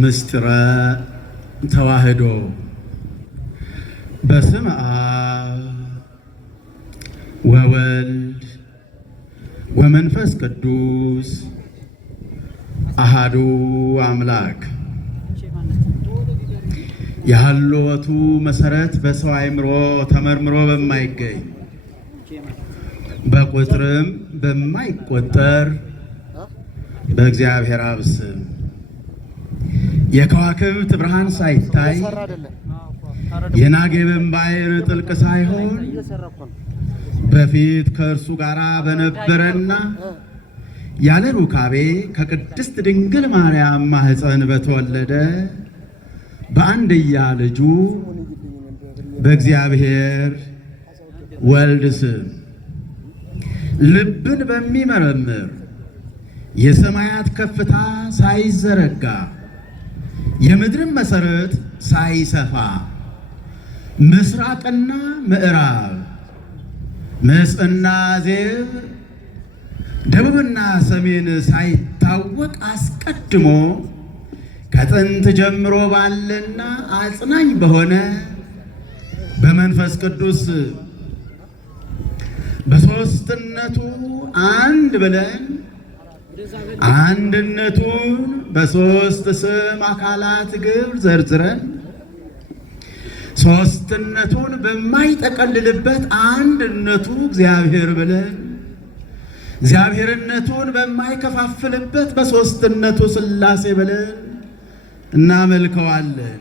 ምስጢረ ተዋህዶ በስመ አብ ወወልድ ወመንፈስ ቅዱስ አሃዱ አምላክ። የሀልወቱ መሰረት በሰው አእምሮ ተመርምሮ በማይገኝ በቁጥርም በማይቆጠር በእግዚአብሔር አብ ስም የከዋክብት ብርሃን ሳይታይ የናጌብን ባሕር ጥልቅ ሳይሆን በፊት ከእርሱ ጋር በነበረና ያለ ሩካቤ ከቅድስት ድንግል ማርያም ማኅፀን በተወለደ በአንድያ ልጁ በእግዚአብሔር ወልድ ስም ልብን በሚመረምር የሰማያት ከፍታ ሳይዘረጋ የምድርን መሰረት ሳይሰፋ ምስራቅና ምዕራብ ምስዕና ዜብ ደቡብና ሰሜን ሳይታወቅ አስቀድሞ ከጥንት ጀምሮ ባለና አጽናኝ በሆነ በመንፈስ ቅዱስ በሦስትነቱ አንድ ብለን አንድነቱን በሦስት ስም አካላት ግብር ዘርዝረን ሦስትነቱን በማይጠቀልልበት አንድነቱ እግዚአብሔር ብለን እግዚአብሔርነቱን በማይከፋፍልበት በሦስትነቱ ሥላሴ ብለን እናመልከዋለን።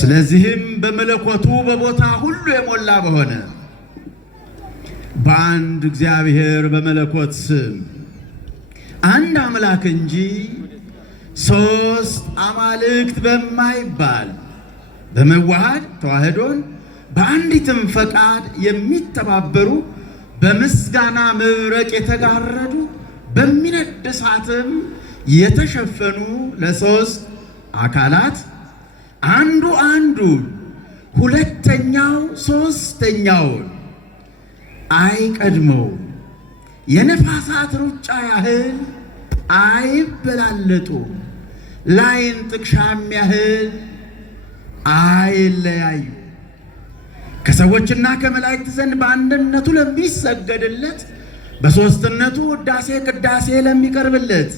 ስለዚህም በመለኮቱ በቦታ ሁሉ የሞላ በሆነ በአንድ እግዚአብሔር በመለኮት ስም አንድ አምላክ እንጂ ሦስት አማልክት በማይባል በመዋሃድ ተዋህዶን በአንዲትም ፈቃድ የሚተባበሩ በምስጋና መብረቅ የተጋረዱ በሚነድ እሳትም የተሸፈኑ ለሦስት አካላት አንዱ አንዱን ሁለተኛው ሦስተኛውን አይቀድመው የነፋሳት ሩጫ ያህል አይበላለጡ ላይን ጥቅሻም ያህል አይለያዩ ከሰዎችና ከመላእክት ዘንድ በአንድነቱ ለሚሰገድለት በሦስትነቱ ውዳሴ ቅዳሴ ለሚቀርብለት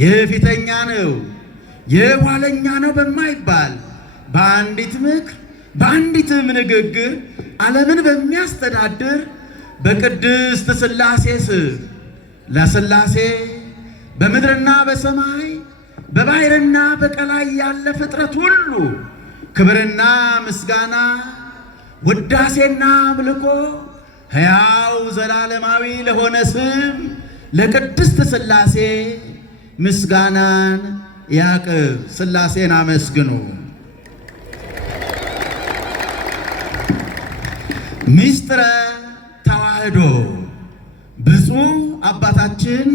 ይህ ፊተኛ ነው ይህ ኋለኛ ነው በማይባል በአንዲት ምክር በአንዲትም ንግግር ዓለምን በሚያስተዳድር በቅድስት ሥላሴ ስም ለሥላሴ በምድርና በሰማይ በባሕርና በቀላይ ያለ ፍጥረት ሁሉ ክብርና ምስጋና ውዳሴና አምልኮ ሕያው ዘላለማዊ ለሆነ ስም ለቅድስት ሥላሴ ምስጋናን ያቅርብ። ሥላሴን አመስግኑ። ምስጢረ ተዋህዶ ብፁዕ አባታችን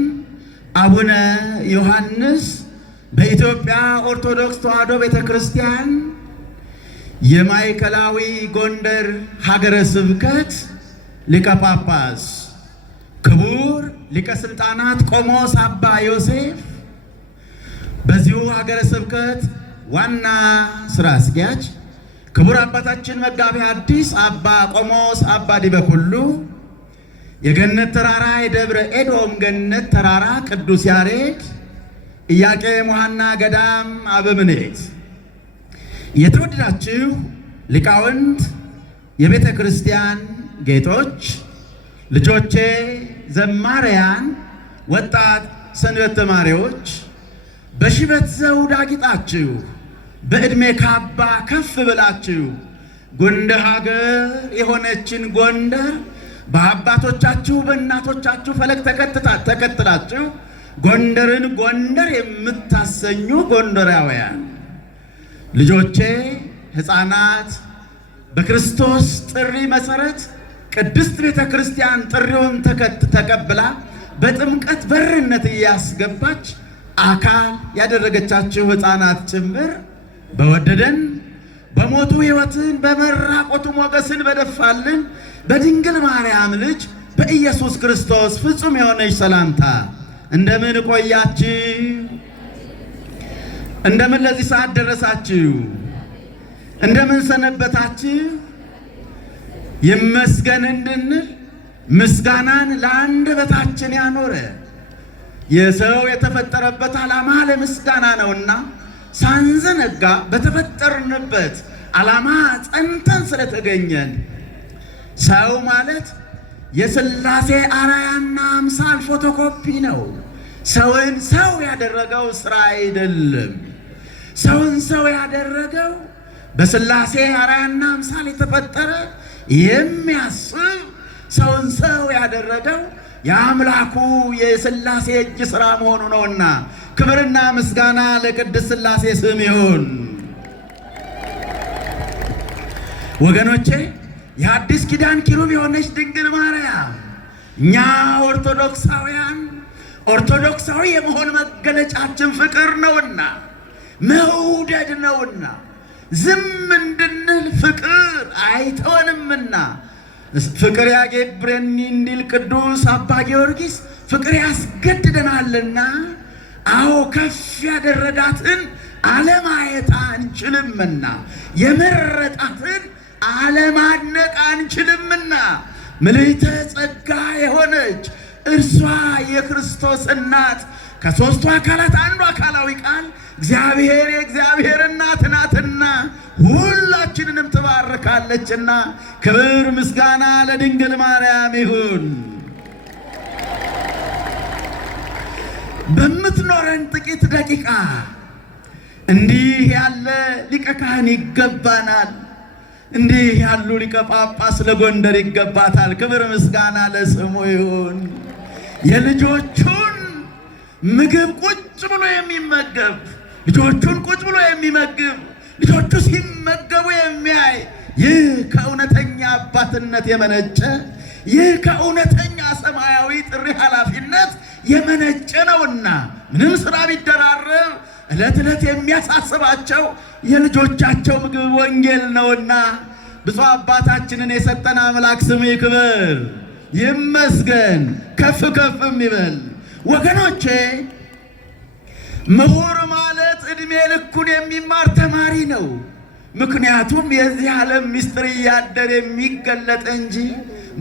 አቡነ ዮሐንስ በኢትዮጵያ ኦርቶዶክስ ተዋህዶ ቤተ ክርስቲያን የማዕከላዊ ጎንደር ሀገረ ስብከት ሊቀ ጳጳስ ክቡር ሊቀ ሥልጣናት ቆሞስ አባ ዮሴፍ በዚሁ ሀገረ ስብከት ዋና ሥራ አስኪያጅ ክቡር አባታችን መጋቤ ሐዲስ አባ ቆሞስ አባ ዲበኩሉ የገነት ተራራ የደብረ ኤዶም ገነት ተራራ ቅዱስ ያሬድ ኢያቄም ወሐና ገዳም አበምኔት የተወደዳችሁ ሊቃውንት የቤተ ክርስቲያን ጌጦች ልጆቼ ዘማሪያን ወጣት ሰንበት ተማሪዎች በሽበት ዘውድ አጊጣችሁ በዕድሜ ካባ ከፍ ብላችሁ ጎንደር ሀገር የሆነችን ጎንደር በአባቶቻችሁ በእናቶቻችሁ ፈለግ ተከትላችሁ ጎንደርን ጎንደር የምታሰኙ ጎንደራውያን ልጆቼ ሕፃናት በክርስቶስ ጥሪ መሠረት ቅድስት ቤተ ክርስቲያን ጥሪውን ተቀብላ በጥምቀት በርነት እያስገባች አካል ያደረገቻችሁ ሕፃናት ጭምር በወደደን በሞቱ ሕይወትን በመራቆቱ ሞገስን በደፋልን በድንግል ማርያም ልጅ በኢየሱስ ክርስቶስ ፍጹም የሆነች ሰላምታ እንደምን ቆያችሁ? እንደምን ለዚህ ሰዓት ደረሳችሁ? እንደምን ሰነበታችሁ? ይመስገን እንድንል ምስጋናን ለአንደበታችን ያኖረ የሰው የተፈጠረበት ዓላማ ለምስጋና ነውና ሳንዘነጋ በተፈጠርንበት ዓላማ ጸንተን ስለተገኘን ሰው ማለት የሥላሴ አርአያና አምሳል ፎቶኮፒ ነው። ሰውን ሰው ያደረገው ሥራ አይደለም። ሰውን ሰው ያደረገው በሥላሴ አርአያና አምሳል የተፈጠረ የሚያስብ ሰውን ሰው ያደረገው የአምላኩ የሥላሴ እጅ ሥራ መሆኑ ነውና ክብርና ምስጋና ለቅድስት ሥላሴ ስም ይሁን። ወገኖቼ የአዲስ ኪዳን ኪሩብ የሆነች ድንግል ማርያም እኛ ኦርቶዶክሳዊ የመሆን መገለጫችን ፍቅር ነውና መውደድ ነውና ዝም እንድንል ፍቅር አይተወንምና ፍቅር ያገብረኒ እንዲል ቅዱስ አባ ጊዮርጊስ ፍቅር ያስገድደናልና አዎ ከፍ ያደረጋትን አለማየት አንችልምና የመረጣትን አለማድነቅ አንችልምና ምልዕተ ጸጋ የሆነች እርሷ የክርስቶስ እናት ከሦስቱ አካላት አንዱ አካላዊ ቃል እግዚአብሔር የእግዚአብሔር እናት ናትና ሁላችንንም ትባርካለችና ክብር ምስጋና ለድንግል ማርያም ይሁን። በምትኖረን ጥቂት ደቂቃ እንዲህ ያለ ሊቀ ካህን ይገባናል። እንዲህ ያሉ ሊቀ ጳጳስ ለጎንደር ይገባታል። ክብር ምስጋና ለስሙ ይሁን። የልጆቹን ምግብ ቁጭ ብሎ የሚመገብ ልጆቹን ቁጭ ብሎ የሚመግብ ልጆቹ ሲመገቡ የሚያይ ይህ ከእውነተኛ አባትነት የመነጨ ይህ ከእውነተኛ ሰማያዊ ጥሪ ኃላፊነት የመነጨ ነውና ምንም ስራ ቢደራረብ ዕለት ዕለት የሚያሳስባቸው የልጆቻቸው ምግብ ወንጌል ነውና ብፁዕ አባታችንን የሰጠን አምላክ ስሙ ይክበር ይመስገን፣ ከፍ ከፍም ይበል። ወገኖቼ ምሁር ማለት ዕድሜ ልኩን የሚማር ተማሪ ነው። ምክንያቱም የዚህ ዓለም ምስጢር እያደር የሚገለጥ እንጂ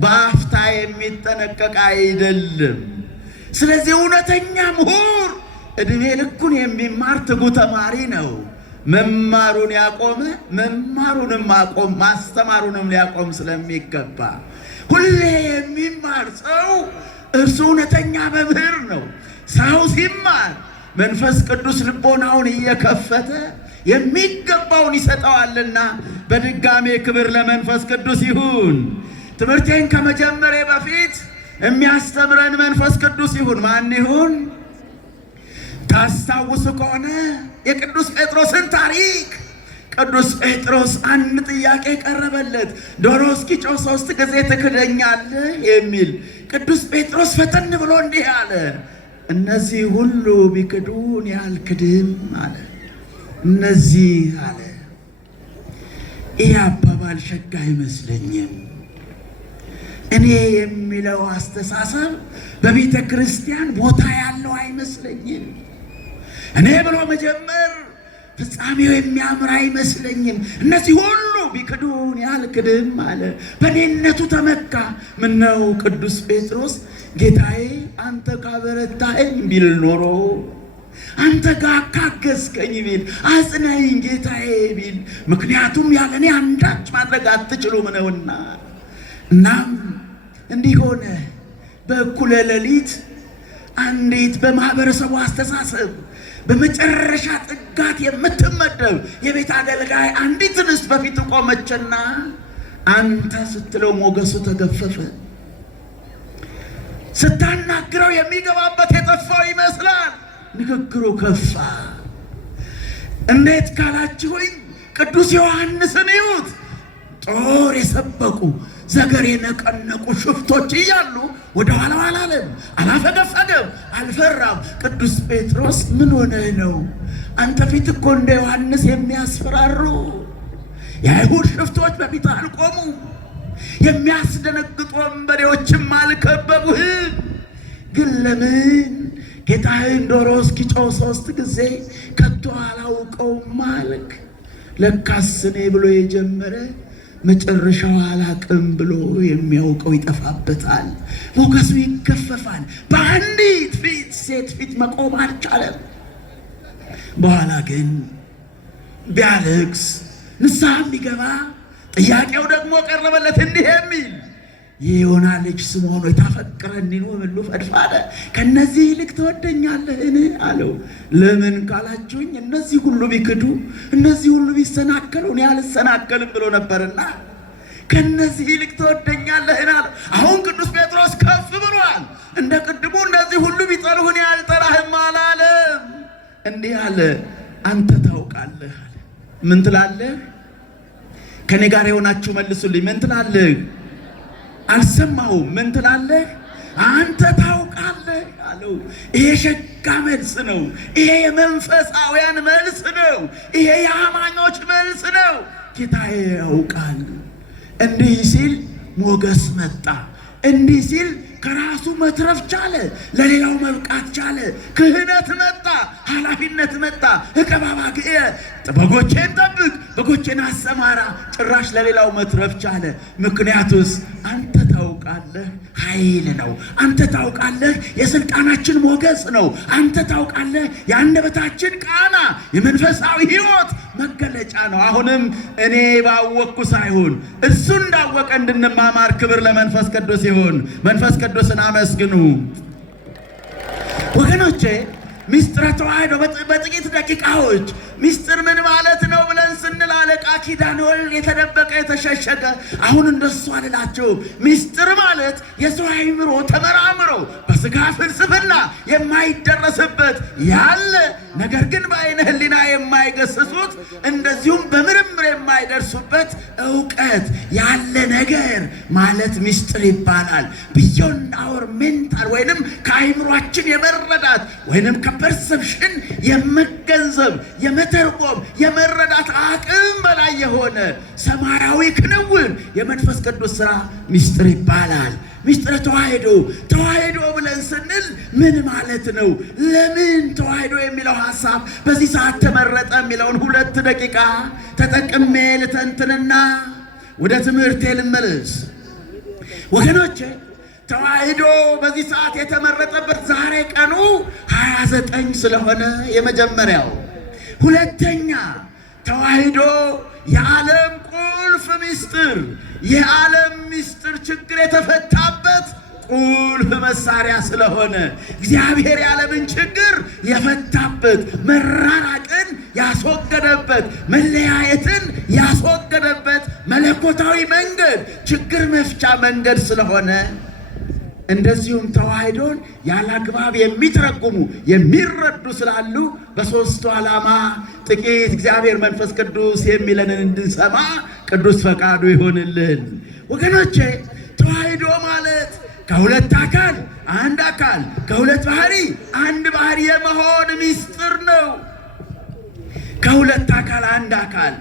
በአፍታ የሚጠነቀቅ አይደለም። ስለዚህ እውነተኛ ምሁር ዕድሜ ልኩን የሚማር ትጉ ተማሪ ነው። መማሩን ያቆመ መማሩንም ማስተማሩንም ሊያቆም ስለሚገባ ሁሌ የሚማር ሰው እርሱ እውነተኛ መምህር ነው። ሰው ሲማር መንፈስ ቅዱስ ልቦናውን እየከፈተ የሚገባውን ይሰጠዋልና በድጋሜ ክብር ለመንፈስ ቅዱስ ይሁን። ትምህርቴን ከመጀመሬ በፊት የሚያስተምረን መንፈስ ቅዱስ ይሁን። ማን ይሁን? ታስታውሱ ከሆነ የቅዱስ ጴጥሮስን ታሪክ ቅዱስ ጴጥሮስ አንድ ጥያቄ ቀረበለት። ዶሮ እስኪጮህ 3 ጊዜ ትክደኛለህ የሚል ቅዱስ ጴጥሮስ ፈተን ብሎ እንዲህ አለ፣ እነዚህ ሁሉ ቢክዱን ያልክድም አለ። እነዚህ አለ። ይህ አባባል ሸጋ አይመስለኝም። እኔ የሚለው አስተሳሰብ በቤተ ክርስቲያን ቦታ ያለው አይመስለኝም። እኔ ብሎ መጀመር ፍጻሜው የሚያምር አይመስለኝም። እነዚህ ሁሉ ቢክዱን ያልክድም አለ። በእኔነቱ ተመካ። ምነው ቅዱስ ጴጥሮስ ጌታዬ አንተ ካበረታኸኝ ቢል ኖሮ፣ አንተ ጋር ካገዝከኝ ቢል፣ አጽናኝ ጌታዬ ቢል፣ ምክንያቱም ያለ እኔ አንዳች ማድረግ አትችሉም ነውና። እናም እንዲህ ሆነ። በእኩለ ሌሊት አንዲት በማህበረሰቡ አስተሳሰብ በመጨረሻ ጥጋት የምትመደብ የቤት አገልጋይ አንዲት እንስት በፊት ቆመችና አንተ ስትለው ሞገሱ ተገፈፈ። ስታናግረው የሚገባበት የጠፋው ይመስላል። ንግግሩ ከፋ። እንዴት ካላችሁኝ ቅዱስ ዮሐንስን ይዩት። ጦር የሰበቁ ዘገር የነቀነቁ ሽፍቶች እያሉ ወደ ኋላው አላለም፣ አላፈገፈገም፣ አልፈራም። ቅዱስ ጴጥሮስ ምን ሆነህ ነው? አንተ ፊት እኮ እንደ ዮሐንስ የሚያስፈራሩ የአይሁድ ሽፍቶች በፊት አልቆሙ፣ የሚያስደነግጡ ወንበዴዎችም አልከበቡህም። ግን ለምን ጌታህን ዶሮ እስኪጮህ 3 ጊዜ ከቶ አላውቀውም አልክ። ለካስ እኔ ብሎ የጀመረ መጨረሻው አላቅም ብሎ የሚያውቀው ይጠፋበታል፣ ሞገሱ ይገፈፋል። በአንዲት ሴት ፊት መቆም አልቻለም። በኋላ ግን ቢያለቅስ ንስሐ ቢገባ ጥያቄው ደግሞ ቀረበለት እንዲህ የሚል የዮና ልጅ ስምዖን ሆይ ታፈቅረኒ ወምሉ ፈድፋደ ከነዚህ ይልቅ ትወደኛለህን አለው። ለምን ካላችሁኝ እነዚህ ሁሉ ቢክዱ እነዚህ ሁሉ ቢሰናከሉ እኔ አልሰናከልም ብሎ ነበርና ከነዚህ ይልቅ ትወደኛለህን አለው። አሁን ቅዱስ ጴጥሮስ ከፍ ብሏል። እንደ ቅድሙ እነዚህ ሁሉ ቢጠሉህ እኔ አልጠላህም አላለም። እንዲህ አለ፣ አንተ ታውቃለህ አለ። ምን ትላለህ? ከኔ ጋር የሆናችሁ መልሱልኝ። ምን ትላለህ? አልሰማሁም። ምን ትላለህ? አንተ ታውቃለህ አለው። ይሄ ሸጋ መልስ ነው። ይሄ የመንፈሳውያን መልስ ነው። ይሄ የአማኞች መልስ ነው። ጌታዬ ያውቃል። እንዲህ ሲል ሞገስ መጣ። እንዲህ ሲል ከራሱ መትረፍ ቻለ፣ ለሌላው መብቃት ቻለ። ክህነት መጣ፣ ኃላፊነት መጣ። እቀባባ በጎቼን ጠብቅ፣ በጎቼን አሰማራ። ጭራሽ ለሌላው መትረፍ ቻለ። ምክንያቱስ አንተ ታውቃለህ ኃይል ነው። አንተ ታውቃለህ የስልጣናችን ሞገስ ነው። አንተ ታውቃለህ የአንደበታችን ቃና የመንፈሳዊ ሕይወት መገለጫ ነው። አሁንም እኔ ባወቅኩ ሳይሆን እሱ እንዳወቀ እንድንማማር ክብር ለመንፈስ ቅዱስ ይሁን። መንፈስ ቅዱስን አመስግኑ ወገኖቼ። ሚስጥረ ተዋሕዶ በጥቂት ደቂቃዎች ሚስጥር ምን ማለት ነው ብለን ስንል አለቃ ኪዳነ ወልድ የተደበቀ የተሸሸገ። አሁን እንደሱ አልላችሁ። ሚስጥር ማለት የሰው አእምሮ ተመራምሮ በስጋ ፍልስፍና የማይደረስበት ያለ ነገር ግን በዓይነ ሕሊና የማይገስጹት እንደዚሁም በምርምር የማይደርሱበት እውቀት ያለ ነገር ማለት ሚስጥር ይባላል። ቢዮንድ አወር ሜንታል ወይንም ከአእምሯችን የመረዳት ወይንም ከፐርሰፕሽን የመገንዘብ የመተርጎም የመረዳት አቅም በላይ የሆነ ሰማያዊ ክንውን የመንፈስ ቅዱስ ሥራ ሚስጥር ይባላል። ሚስጥረ ተዋሕዶ ተዋሕዶ ብለን ስንል ምን ማለት ነው? ለምን ተዋሕዶ የሚለው ሐሳብ በዚህ ሰዓት ተመረጠ የሚለውን 2 ደቂቃ ተጠቅሜ ልተንትንና ወደ ትምህርቴ ልመለስ። ወገኖቼ ተዋሕዶ በዚህ ሰዓት የተመረጠበት ዛሬ ቀኑ 29 ስለሆነ የመጀመሪያው። ሁለተኛ ተዋሕዶ የዓለም ቁልፍ ሚስጥር፣ የዓለም ሚስጥር ችግር የተፈታበት ቁልፍ መሳሪያ ስለሆነ እግዚአብሔር የዓለምን ችግር የፈታበት፣ መራራቅን ያስወገደበት፣ መለያየትን ያስወገደበት መለኮታዊ መንገድ፣ ችግር መፍቻ መንገድ ስለሆነ እንደዚሁም ተዋሕዶን ያላግባብ የሚተረጉሙ የሚረዱ ስላሉ በሦስቱ ዓላማ ጥቂት እግዚአብሔር መንፈስ ቅዱስ የሚለንን እንድንሰማ ቅዱስ ፈቃዱ ይሆንልን። ወገኖቼ ተዋሕዶ ማለት ከሁለት አካል አንድ አካል፣ ከሁለት ባህሪ አንድ ባህሪ የመሆን ሚስጥር ነው። ከሁለት አካል አንድ አካል፣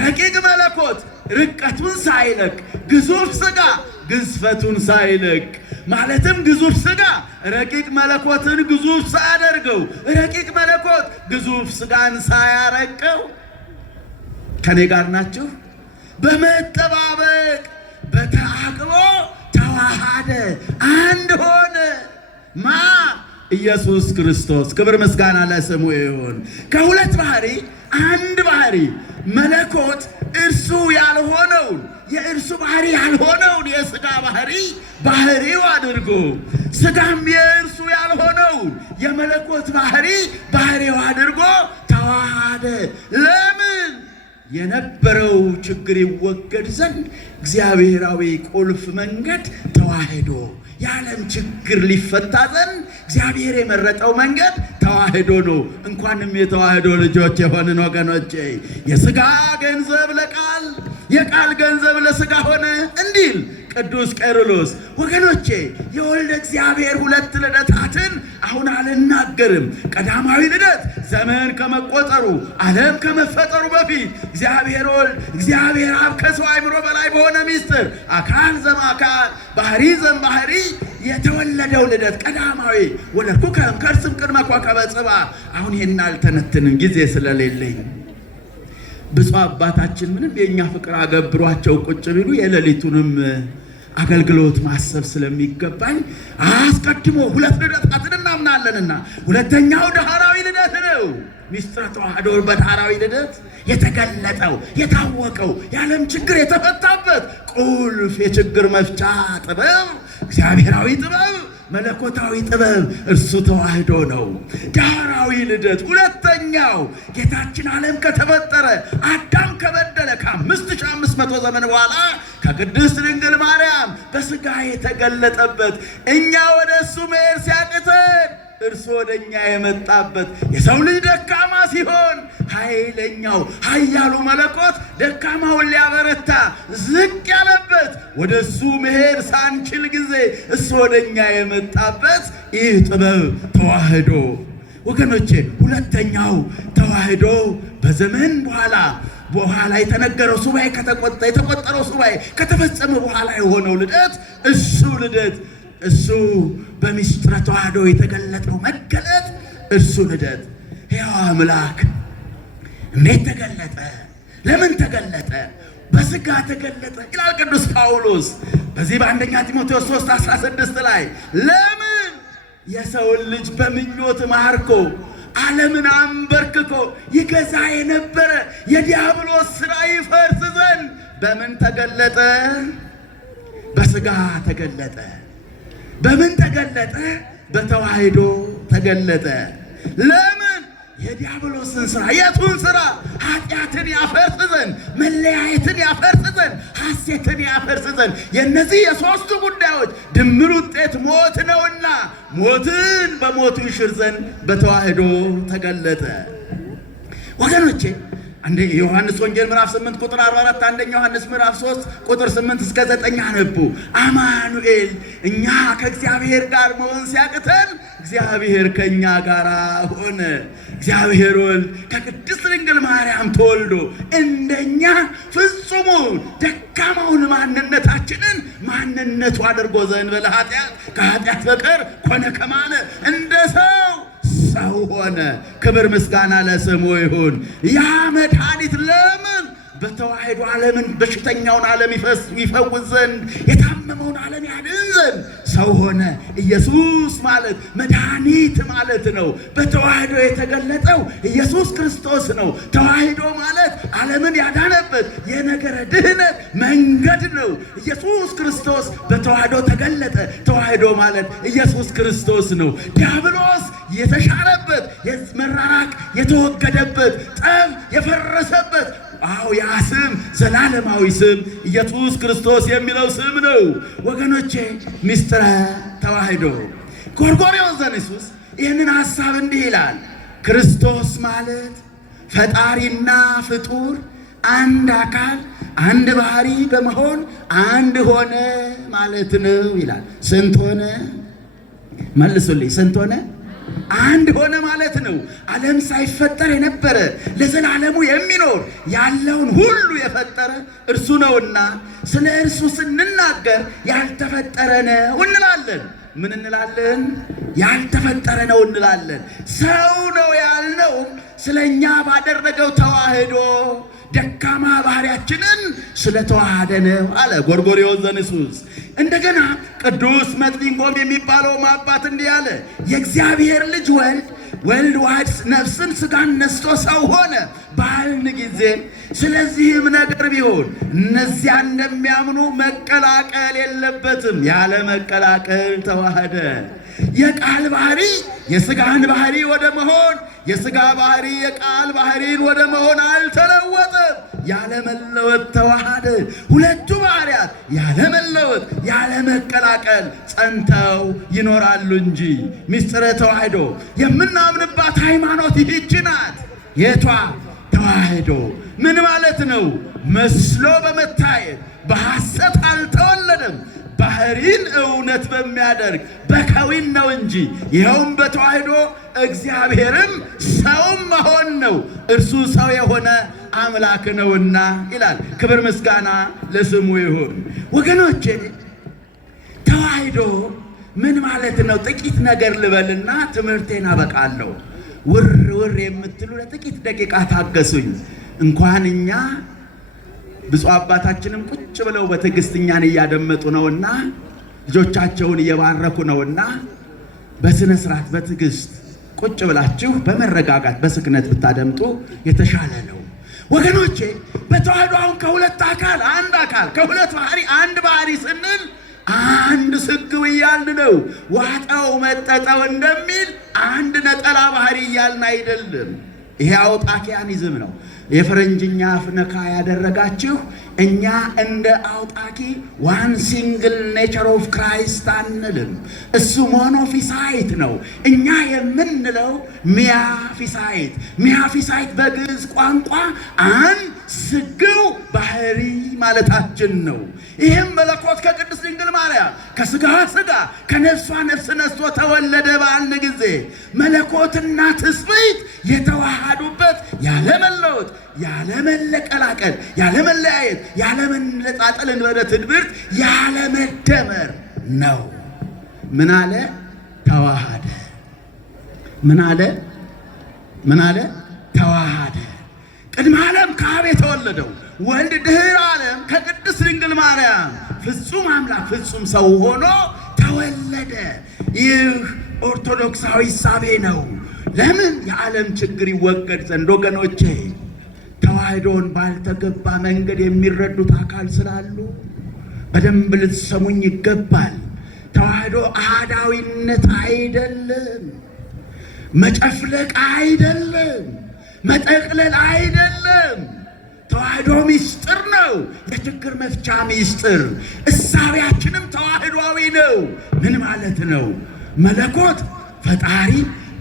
ረቂቅ መለኮት ርቀቱን ሳይለቅ፣ ግዙፍ ሥጋ ግዝፈቱን ሳይለቅ፣ ማለትም ግዙፍ ሥጋ ረቂቅ መለኮትን ግዙፍ ሳያደርገው፣ ረቂቅ መለኮት ግዙፍ ሥጋን ሳያረቀው። ከኔ ጋር ናችሁ? በመጠባበቅ በተአቅቦ ተዋሃደ፣ አንድ ሆነ። ማ ኢየሱስ ክርስቶስ። ክብር ምስጋና ለስሙ ይሁን። ከሁለት ባህሪ አንድ ባህሪ መለኮት እርሱ ያልሆነውን የእርሱ ባህሪ ያልሆነውን የሥጋ ባህሪ ባህሪው አድርጎ ሥጋም የእርሱ ያልሆነውን የመለኮት ባህሪ ባህሪው አድርጎ ተዋሃደ። ለምን? የነበረው ችግር ይወገድ ዘንድ እግዚአብሔራዊ ቁልፍ መንገድ ተዋሕዶ። የዓለም ችግር ሊፈታ ዘንድ እግዚአብሔር የመረጠው መንገድ ተዋሕዶ ነው። እንኳንም የተዋሕዶ ልጆች የሆንን ወገኖቼ የሥጋ ገንዘብ ለቃል የቃል ገንዘብ ለሥጋ ሆነ እንዲል ቅዱስ ቄርሎስ። ወገኖቼ የወልደ እግዚአብሔር 2 ልደታትን አሁን አልናገርም። ቀዳማዊ ልደት ዘመን ከመቆጠሩ ዓለም ከመፈጠሩ በፊት እግዚአብሔር ወልድ እግዚአብሔር አብ ከሰው አእምሮ በላይ በሆነ ሚስጥር አካል ዘማካል ባህሪ ዘም ባህሪ የተወለደው ልደት ቀዳማዊ ወለድኩከ እምከርስም ቅድመ ኮከበ ጽባሕ። አሁን ይሄን አልተነትንም ጊዜ ስለሌለኝ። ብፁዕ አባታችን ምንም የኛ ፍቅር አገብሯቸው ቁጭ ቢሉ የሌሊቱንም አገልግሎት ማሰብ ስለሚገባኝ አስቀድሞ ሁለት ልደታትን እናምናለንና ሁለተኛው ዳህራዊ ልደት ነው። ሚስጥረ ተዋህዶ በዳህራዊ ልደት የተገለጠው የታወቀው የዓለም ችግር የተፈታበት ቁልፍ የችግር መፍቻ ጥበብ እግዚአብሔራዊ ጥበብ መለኮታዊ ጥበብ እርሱ ተዋህዶ ነው። ዳህራዊ ልደት ሁለተኛው ጌታችን ዓለም ከተፈጠረ አዳም ከበደለ ከ5500 ዘመን በኋላ ከቅድስት ድንግል ማርያም በሥጋ የተገለጠበት እኛ ወደ እሱ መሄድ ሲያቅተን እርሱ ወደኛ የመጣበት የሰው ልጅ ደካማ ሲሆን ኃይለኛው ኃያሉ መለኮት ደካማውን ሊያበረታ ዝቅ ያለበት ወደ እሱ መሄድ ሳንችል ጊዜ እሱ ወደኛ የመጣበት ይህ ጥበብ ተዋህዶ። ወገኖቼ ሁለተኛው ተዋህዶ በዘመን በኋላ የተነገረው ሱባኤ የተቆጠረው ሱባኤ ከተፈጸመ በኋላ የሆነው ልደት እሱ በሚስጥረ ተዋህዶ የተገለጠው መገለጥ እርሱ ልደት ሕያው አምላክ እንዴት ተገለጠ? ለምን ተገለጠ? በሥጋ ተገለጠ ይላል ቅዱስ ጳውሎስ በዚህ በአንደኛ ጢሞቴዎስ 3:16 ላይ ለምን የሰውን ልጅ በምኞት ማርኮ ዓለምን አንበርክኮ ይገዛ የነበረ የዲያብሎስ ሥራ ይፈርስ ዘንድ በምን ተገለጠ? በሥጋ ተገለጠ። በምን ተገለጠ? በተዋህዶ ተገለጠ። ለምን? የዲያብሎስን ሥራ የቱን ሥራ? ኃጢአትን ያፈርስ ዘንድ፣ መለያየትን ያፈርስ ዘንድ፣ ሐሴትን ያፈርስ ዘንድ የእነዚህ የሦስቱ ጉዳዮች ድምር ውጤት ሞት ነውና ሞትን በሞቱ ይሽር ዘንድ በተዋህዶ ተገለጠ። ወገኖቼ ዮሐንስ ወንጌል ምዕራፍ 8 ቁጥር 44 አንደኛ ዮሐንስ ምዕራፍ 3 ቁጥር 8 እስከ 9 አነቡ። አማኑኤል እኛ ከእግዚአብሔር ጋር መሆን ሲያቅተን እግዚአብሔር ከኛ ጋር ሆነ። እግዚአብሔር ወልድ ከቅድስት ድንግል ማርያም ተወልዶ እንደኛ ፍጹሙን ደካማውን ማንነታችንን ማንነቱ አድርጎ ዘእንበለ ኃጢአት ከኃጢአት በቀር ኮነ ከማነ እንደ ሰው ሆነ። ክብር ምስጋና ለስሙ ይሁን። ያ መድኃኒት ለምን በተዋህዶ ዓለምን በሽተኛውን ዓለም ይፈውስ ዘንድ የታመመውን ዓለም ያድን ዘንድ ሰው ሆነ። ኢየሱስ ማለት መድኃኒት ማለት ነው። በተዋህዶ የተገለጠው ኢየሱስ ክርስቶስ ነው። ተዋህዶ ማለት ዓለምን ያዳነበት የነገረ ድህነት መንገድ ነው። ኢየሱስ ክርስቶስ በተዋህዶ ተገለጠ። ተዋህዶ ማለት ኢየሱስ ክርስቶስ ነው። ዲያብሎስ የተሻረበት፣ መራራቅ የተወገደበት፣ ጠብ የፈረሰበት ያ ስም ዘላለማዊ ስም ኢየሱስ ክርስቶስ የሚለው ስም ነው። ወገኖቼ ሚስጥረ ተዋህዶ ጎርጎርዮስ ዘንሱስ ይህንን ሐሳብ እንዲህ ይላል። ክርስቶስ ማለት ፈጣሪና ፍጡር አንድ አካል አንድ ባህሪ በመሆን አንድ ሆነ ማለት ነው ይላል። ስንት ሆነ? መልሱልኝ። ስንት ሆነ? አንድ ሆነ ማለት ነው። ዓለም ሳይፈጠር የነበረ ለዘላለሙ የሚኖር ያለውን ሁሉ የፈጠረ እርሱ ነውና ስለ እርሱ ስንናገር ያልተፈጠረ ነው እንላለን። ምን እንላለን? ያልተፈጠረ ነው እንላለን። ሰው ነው ያልነው ስለኛ ባደረገው ተዋህዶ ደካማ ባህሪያችንን ስለተዋሃደ ነው አለ ጎርጎርዮስ ዘንሱስ። እንደገና ቅዱስ መጥምቆም የሚባለው አባት እንዲህ አለ። የእግዚአብሔር ልጅ ወልድ ዋሕድ ነፍስን ሥጋን ነስቶ ሰው ሆነ ባልን ጊዜ ስለዚህም ነገር ቢሆን እነዚያ እንደሚያምኑ መቀላቀል የለበትም። ያለ መቀላቀል ተዋህደ። የቃል ባህሪ የሥጋን ባህሪ ወደ መሆን፣ የሥጋ ባህሪ የቃል ባህሪን ወደ መሆን አልተለወጠም። ያለ መለወጥ ተዋሃደ። ሁለቱ ባህሪያት ያለ መለወጥ ያለ መቀላቀል ጸንተው ይኖራሉ እንጂ። ሚስጥረ ተዋህዶ የምናምንባት ሃይማኖት ይህች ናት። የቷ? ተዋህዶ። ምን ማለት ነው? መስሎ በመታየት በሐሰት አልተወለደም። ባህሪን እውነት በሚያደርግ በከዊን ነው እንጂ ይኸውም በተዋህዶ እግዚአብሔርም ሰውም መሆን ነው። እርሱ ሰው የሆነ አምላክ ነውና ይላል። ክብር ምስጋና ለስሙ ይሁን። ወገኖቼ ተዋህዶ ምን ማለት ነው? ጥቂት ነገር ልበልና ትምህርቴን አበቃለሁ። ውር ውር የምትሉ ለጥቂት ደቂቃ ታገሱኝ። እንኳን እኛ ብፁዕ አባታችንም ቁጭ ብለው በትዕግስት እኛን እያደመጡ ነውና ልጆቻቸውን እየባረኩ ነውና በስነ ስርዓት በትዕግስት ቁጭ ብላችሁ በመረጋጋት በስክነት ብታደምጡ የተሻለ ነው። ወገኖቼ በተዋህዶ አሁን ከሁለት አካል አንድ አካል ከሁለት ባህሪ አንድ ባህሪ ስንል አንድ ስግው እያልን ነው። ዋጣው መጠጠው እንደሚል አንድ ነጠላ ባህሪ እያልን አይደለም። ይሄ አውጣኪያኒዝም ነው። የፈረንጅኛ አፍነካ ያደረጋችሁ እኛ እንደ አውጣኪ ዋን ሲንግል ኔቸር ኦፍ ክራይስት አንልም። እሱ ሞኖፊሳይት ነው። እኛ የምንለው ሚያፊሳይት። ሚያፊሳይት በግዕዝ ቋንቋ አንድ ስግው ባህሪ ማለታችን ነው። ይህም መለኮት ከቅድስት ድንግል ማርያም ከስጋዋ ስጋ ከነፍሷ ነፍስ ነስቶ ተወለደ። በአንድ ጊዜ መለኮትና ትስብእት የተዋሃዱበት ያለመለወጥ ያለመለቀላቀል ያለመለያየት ያለመነጣጠል እንበለ ትድብርት ያለመደመር ነው። ምን አለ? ተዋሃደ። ምን አለ? ተዋሃደ። ቅድመ ዓለም ከአብ የተወለደው ወልድ ድኅረ ዓለም ከቅድስት ድንግል ማርያም ፍጹም አምላክ ፍጹም ሰው ሆኖ ተወለደ። ይህ ኦርቶዶክሳዊ እሳቤ ነው። ለምን? የዓለም ችግር ይወገድ ዘንድ። ወገኖቼ ተዋህዶን ባልተገባ መንገድ የሚረዱት አካል ስላሉ በደንብ ልትሰሙኝ ይገባል። ተዋህዶ አሃዳዊነት አይደለም፣ መጨፍለቅ አይደለም፣ መጠቅለል አይደለም። ተዋህዶ ምስጢር ነው፣ የችግር መፍቻ ምስጢር። እሳቤያችንም ተዋህዶአዊ ነው። ምን ማለት ነው? መለኮት ፈጣሪ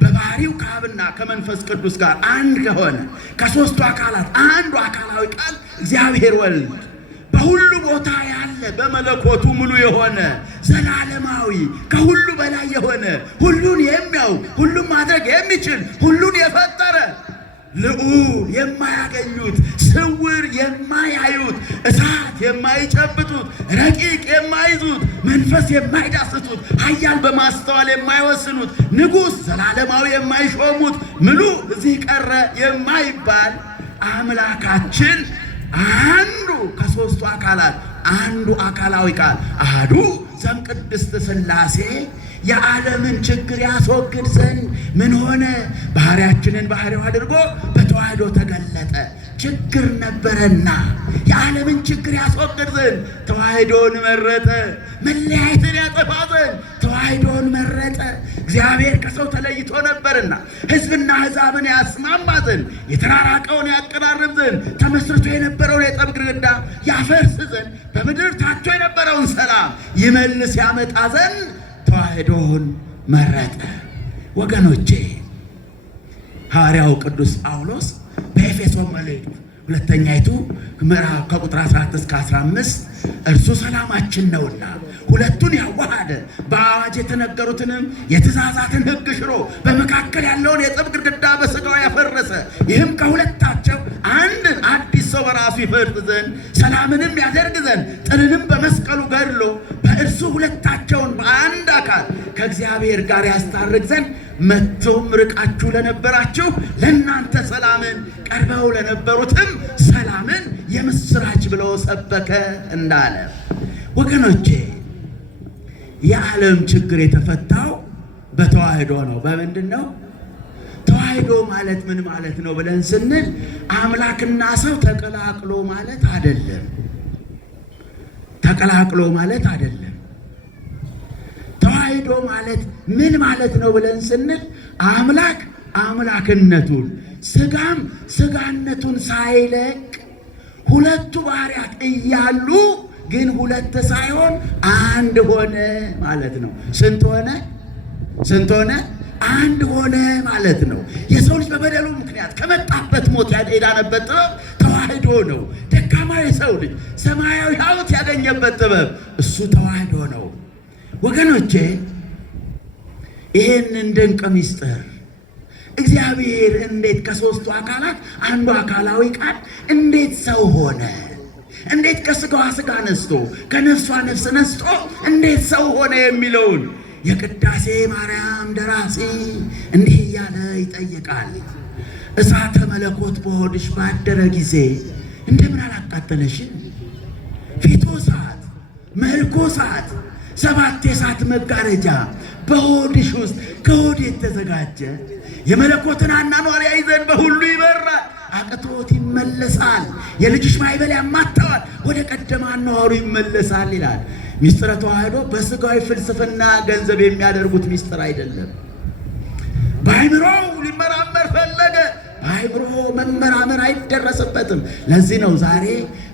በባህሪው ከአብና ከመንፈስ ቅዱስ ጋር አንድ ከሆነ ከሦስቱ አካላት አንዱ አካላዊ ቃል እግዚአብሔር ወልድ በሁሉ ቦታ ያለ በመለኮቱ ሙሉ የሆነ ዘላለማዊ ከሁሉ በላይ የሆነ ሁሉን የሚያውቅ ሁሉን ማድረግ የሚችል ሁሉን የፈጠረ ልዑል የማያገኙት ስውር የማያዩት እሳት የማይጨብጡት ረቂቅ የማይዙት መንፈስ የማይዳስሱት ኃያል በማስተዋል የማይወስኑት ንጉሥ ዘላለማዊ የማይሾሙት ምሉ እዚህ ቀረ የማይባል አምላካችን አንዱ ከሦስቱ አካላት አንዱ አካላዊ ቃል አሐዱ ዘእምቅድስት ሥላሴ የዓለምን ችግር ያስወግድ ዘንድ ምን ሆነ? ባህሪያችንን ባህሪው አድርጎ በተዋህዶ ተገለጠ። ችግር ነበረና የዓለምን ችግር ያስወግድ ዘንድ ተዋህዶን መረጠ። መለያየትን ያጠፋ ዘንድ ተዋህዶን መረጠ። እግዚአብሔር ከሰው ተለይቶ ነበርና ሕዝብና አሕዛብን ያስማማ ዘንድ የተራራቀውን ያቀራርብ ዘንድ ተመስርቶ የነበረውን የጠብ ግድግዳ ያፈርስ ዘንድ በምድር ታቶ የነበረውን ሰላም ይመልስ ያመጣ ዘንድ ተዋህዶን መረጠ። ወገኖቼ ሐዋርያው ቅዱስ ጳውሎስ በኤፌሶን መልእክት ሁለተኛይቱ ምዕራፍ ከቁጥር 14 እስከ 15 እርሱ ሰላማችን ነውና ሁለቱን ያዋሃደ በአዋጅ የተነገሩትንም የትእዛዛትን ሕግ ሽሮ በመካከል ያለውን የጠብ ግድግዳ በሥጋው ያፈረሰ ይህም ከሁለታቸው አንድን አዲስ ሰው በራሱ ይፈርድ ዘንድ ሰላምንም ያደርግ ዘንድ ጥልንም በመስቀሉ ገድሎ በእርሱ ሁለታቸውን በአንድ አካል ከእግዚአብሔር ጋር ያስታርቅ ዘንድ መጥቶም ርቃችሁ ለነበራችሁ ለእናንተ ሰላምን ቀርበው ለነበሩትም ሰላምን የምስራች ብሎ ሰበከ እንዳለ። ወገኖቼ የዓለም ችግር የተፈታው በተዋህዶ ነው። በምንድን ነው? ተዋህዶ ማለት ምን ማለት ነው ብለን ስንል አምላክና ሰው ተቀላቅሎ ማለት አይደለም። ተቀላቅሎ ማለት አይደለም። ተዋህዶ ማለት ምን ማለት ነው ብለን ስንል አምላክ አምላክነቱን ስጋም ስጋነቱን ሳይለቅ ሁለቱ ባህሪያት እያሉ ግን ሁለት ሳይሆን አንድ ሆነ ማለት ነው። ስንት ሆነ? አንድ ሆነ ማለት ነው። የሰው ልጅ በበደሉ ምክንያት ከመጣበት ሞት የዳነበት ጥበብ ተዋህዶ ነው። ደካማ የሰው ልጅ ሰማያዊ ሕይወት ያገኘበት ጥበብ እሱ ተዋህዶ ነው። ወገኖቼ ይሄንን ድንቅ ምስጢር እግዚአብሔር እንዴት ከሦስቱ አካላት አንዱ አካላዊ ቃል እንዴት ሰው ሆነ? እንዴት ከሥጋዋ ሥጋ ነስቶ ከነፍሷ ነፍስ ነስቶ እንዴት ሰው ሆነ የሚለውን የቅዳሴ ማርያም ደራሲ እንዲህ እያለ ይጠይቃል። እሳተ መለኮት በሆድሽ ባደረ ጊዜ እንደምን አላቃጠለሽ? ፊቱ እሳት፣ መልኩ እሳት፣ 7 የእሳት መጋረጃ በሆድሽ ውስጥ ከሆድ የተዘጋጀ የመለኮትን አኗኗር ያይ ዘንድ በሁሉ ይበራል፣ አቅቶት ይመለሳል። የልጅሽ ማይበል ያማተዋል፣ ወደ ቀደመ አኗኗሩ ይመለሳል ይላል። ሚስጥረ ተዋህዶ በስጋዊ ፍልስፍና ገንዘብ የሚያደርጉት ሚስጥር አይደለም። በአይምሮው ሊመራመር ፈለገ፣ በአይምሮ መመራመር አይደረስበትም። ለዚህ ነው ዛሬ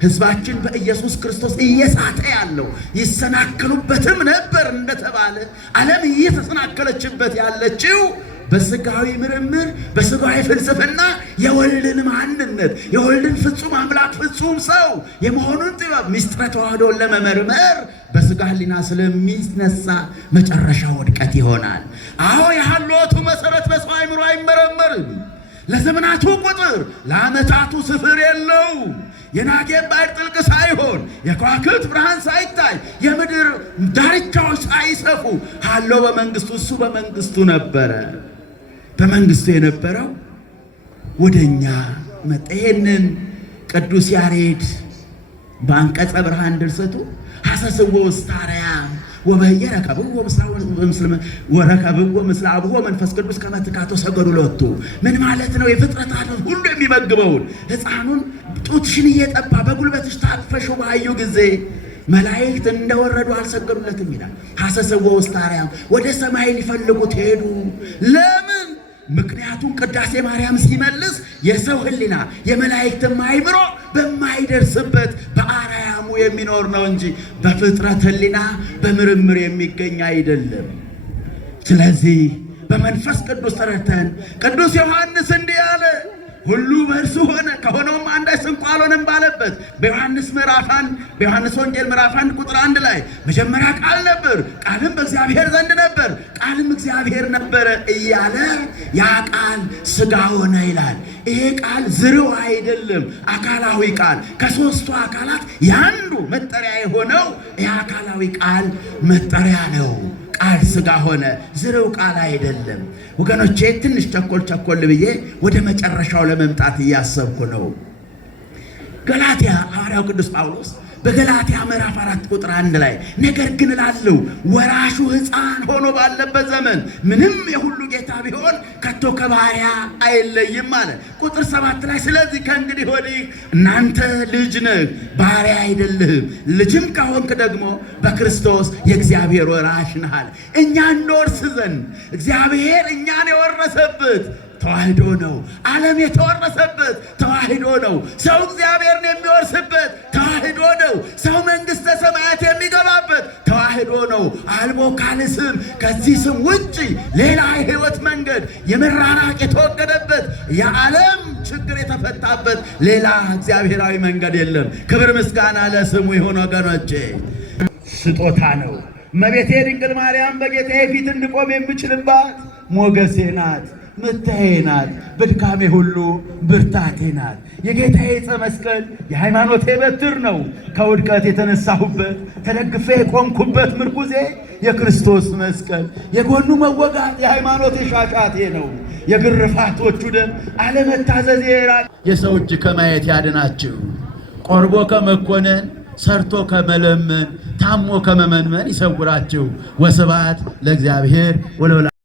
ሕዝባችን በኢየሱስ ክርስቶስ እየሳተ ያለው። ይሰናከሉበትም ነበር እንደተባለ ዓለም እየተሰናከለችበት ያለችው በስጋዊ ምርምር በስጋዊ ፍልስፍና የወልድን ማንነት የወልድን ፍጹም አምላክ ፍጹም ሰው የመሆኑን ጥበብ ሚስጥረ ተዋህዶን ለመመርመር በስጋ ሕሊና ስለሚነሳ መጨረሻ ውድቀት ይሆናል። አዎ የሃልዎቱ መሰረት በሰው አእምሮ አይመረመርም። ለዘመናቱ ቁጥር ለዓመታቱ ስፍር የለው። የናጌብ ባሕር ጥልቅ ሳይሆን የከዋክብት ብርሃን ሳይታይ የምድር ዳርቻዎች ሳይሰፉ ሃሎ በመንግስቱ እሱ በመንግስቱ ነበረ። በመንግስቱ የነበረው ወደኛ መጣ። ይሄንን ቅዱስ ያሬድ በአንቀጸ ብርሃን ድርሰቱ ሐሰስዎ ውስተ አርያም ወበየ ረከብዎ ምስለ አብዎ መንፈስ ቅዱስ ከመ ትካቶ ሰገዱ ሎቱ። ምን ማለት ነው? የፍጥረታት ሁሉ የሚመግበውን ሕፃኑን ጡትሽን እየጠባ በጉልበትሽ ታቅፈሽው ባዩ ጊዜ መላእክት እንደወረዱ አልሰገዱለትም ይላል። ሐሰስዎ ውስተ አርያም ወደ ሰማይ ሊፈልጉት ሄዱ። ለምን? ምክንያቱም ቅዳሴ ማርያም ሲመልስ የሰው ሕሊና የመላእክትም አእምሮ በማይደርስበት በአርያሙ የሚኖር ነው እንጂ በፍጥረት ሕሊና በምርምር የሚገኝ አይደለም። ስለዚህ በመንፈስ ቅዱስ ተረድተን ቅዱስ ዮሐንስ እንዲህ አለ፣ ሁሉ በእርሱ ሆነ ከሆነውም አንዳች እንኳ አልሆነም ባለበት በዮሐንስ ወንጌል ምዕራፍ 1 ቁጥር 1 ላይ መጀመሪያ ቃል ነበር፣ ቃልም በእግዚአብሔር ዘንድ ነበር፣ ቃልም እግዚአብሔር ነበረ እያለ ያ ቃል ሥጋ ሆነ ይላል። ይሄ ቃል ዝርው አይደለም፣ አካላዊ ቃል ከሦስቱ አካላት ያንዱ መጠሪያ የሆነው የአካላዊ ቃል መጠሪያ ነው። ቃል ሥጋ ሆነ፣ ዝርው ቃል አይደለም። ወገኖቼ ትንሽ ቸኮል ብዬ ወደ መጨረሻው ለመምጣት እያሰብኩ ነው። ገላትያ ሐዋርያው ቅዱስ ጳውሎስ በገላትያ ምዕራፍ 4 ቁጥር 1 ላይ ነገር ግን እላለሁ ወራሹ ሕፃን ሆኖ ባለበት ዘመን ምንም የሁሉ ጌታ ቢሆን ከቶ ከባሪያ አይለይም አለ። ቁጥር 7 ላይ ስለዚህ ከእንግዲህ ወዲህ እናንተ ልጅ ነህ ባሪያ አይደለህም፣ ልጅም ከሆንክ ደግሞ በክርስቶስ የእግዚአብሔር ወራሽ ነህ አለ። እኛ እንወርስ ዘንድ እግዚአብሔር እኛን የወረሰበት ተዋህዶ ነው። ዓለም የተወረሰበት ተዋህዶ ነው። ሰው እግዚአብሔርን የሚወርስበት ተዋህዶ ነው። ሰው መንግሥተ ሰማያት የሚገባበት ተዋህዶ ነው። አልቦ ካለ ስም ከዚህ ስም ውጭ ሌላ የሕይወት መንገድ የመራራቅ የተወገደበት የዓለም ችግር የተፈታበት ሌላ እግዚአብሔራዊ መንገድ የለም። ክብር ምስጋና ለስሙ ይሁን። ወገኖቼ ስጦታ ነው። እመቤቴ ድንግል ማርያም በጌታዬ ፊት እንድቆም የምችልባት ሞገሴ ናት፣ ምታዬ ናት፣ በድካሜ ሁሉ ብርታቴ ናት። የጌታዬ ዕፀ መስቀል የሃይማኖቴ በትር ነው። ከውድቀት የተነሳሁበት ተደግፌ የቆምኩበት ምርኩዜ የክርስቶስ መስቀል፣ የጎኑ መወጋት የሃይማኖቴ ሻሻቴ ነው። የግርፋቶቹ ደም አለመታዘዝ የሰው እጅ ከማየት ያድናችሁ። ቆርቦ ከመኮነን ሰርቶ ከመለመን ታሞ ከመመንመን ይሰውራችሁ። ወስብሐት ለእግዚአብሔር ወለወላዲቱ